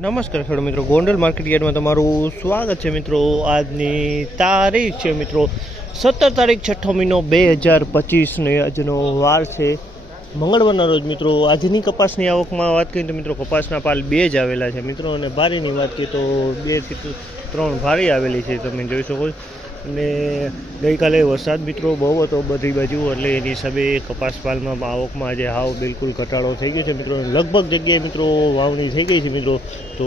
નમસ્કાર ખેડૂત મિત્રો. ગોંડલ માર્કેટ યાર્ડમાં તમારું સ્વાગત છે મિત્રો. આજની તારીખ છે મિત્રો, સત્તર તારીખ છઠ્ઠો મહિનો બે હજાર પચીસને આજનો વાર છે. મંગળવારના રોજ મિત્રો, આજની કપાસની આવકમાં વાત કરીએ તો મિત્રો, કપાસના પાલ બે જ આવેલા છે મિત્રો. અને ભારીની વાત કરીએ તો બેથી ત્રણ ભારી આવેલી છે. તમે જોઈ શકો છો. અને ગઈકાલે વરસાદ મિત્રો બહુ હતો બધી બાજુ, એટલે એની હિસાબે કપાસ પાલમાં આવકમાં આજે હાવ બિલકુલ ઘટાડો થઈ ગયો છે મિત્રો. લગભગ જગ્યાએ મિત્રો વાવણી થઈ ગઈ છે મિત્રો. તો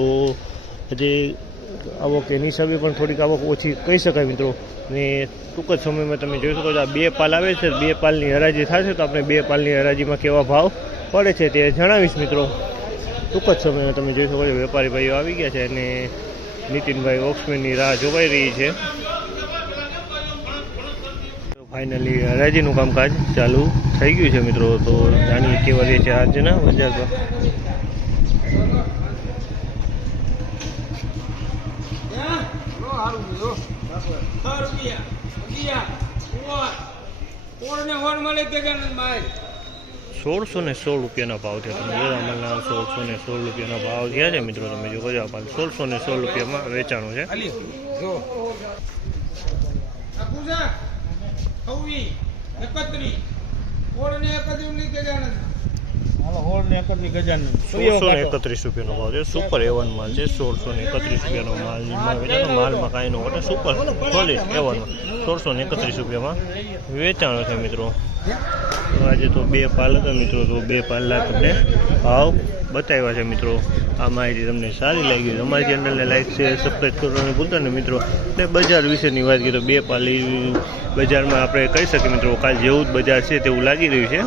આજે આવક એની હિસાબે પણ થોડીક આવક ઓછી કહી શકાય મિત્રો. ને ટૂંક જ સમયમાં તમે જોઈ શકો છો આ બે પાલ આવે છે. બે પાલની હરાજી થશે તો આપણે બે પાલની હરાજીમાં કેવા ભાવ પડે છે તે જણાવીશ મિત્રો. ટૂંક જ સમયમાં તમે જોઈ શકો છો, વેપારી ભાઈઓ આવી ગયા છે અને નીતિનભાઈ ઓક્સમેનની રાહ જોવાઈ રહી છે. ફાઇનલી હરાજીનું કામકાજ ચાલુ થઈ ગયું છે મિત્રો. તો જાણીએ કેવા રહે છે આજના બજારમાં સોળસો ને સોળ રૂપિયાના ભાવ છે. તમે જો અમલના સોળસો ને સોળ રૂપિયાના ભાવ થયા છે મિત્રો. તમે જો કહો સોળસો ને સોળ રૂપિયામાં વેચાણું છે. ಕೌವಿ ಎಪ್ಪತ್ತರಿ ಓರನೇ ಅಕಾಡೆಮಿ ಗಜಾನಂದ સોળસો ને એકત્રીસ રૂપિયાનો ભાવ છે સુપર એવન માલ છે સોળસો ને એકત્રીસ રૂપિયાનો માલ વેચાતો માલમાં કાંઈ નો ઘટે સુપર સોલિડ એવનમાં સોળસો ને એકત્રીસ રૂપિયામાં વેચાણો છે મિત્રો. આજે તો બે પાલ હતા મિત્રો તો બે પાલના તમને ભાવ બતાવ્યા છે મિત્રો. આ માહિતી તમને સારી લાગી અમારી ચેનલને લાઈક શેર સબસ્ક્રાઈબ કરવાનું ભૂલતા ને મિત્રો. ને બજાર વિશેની વાત કરીએ તો બે પાલી બજારમાં આપણે કહી શકીએ મિત્રો કાલ જેવું જ બજાર છે તેવું લાગી રહ્યું છે.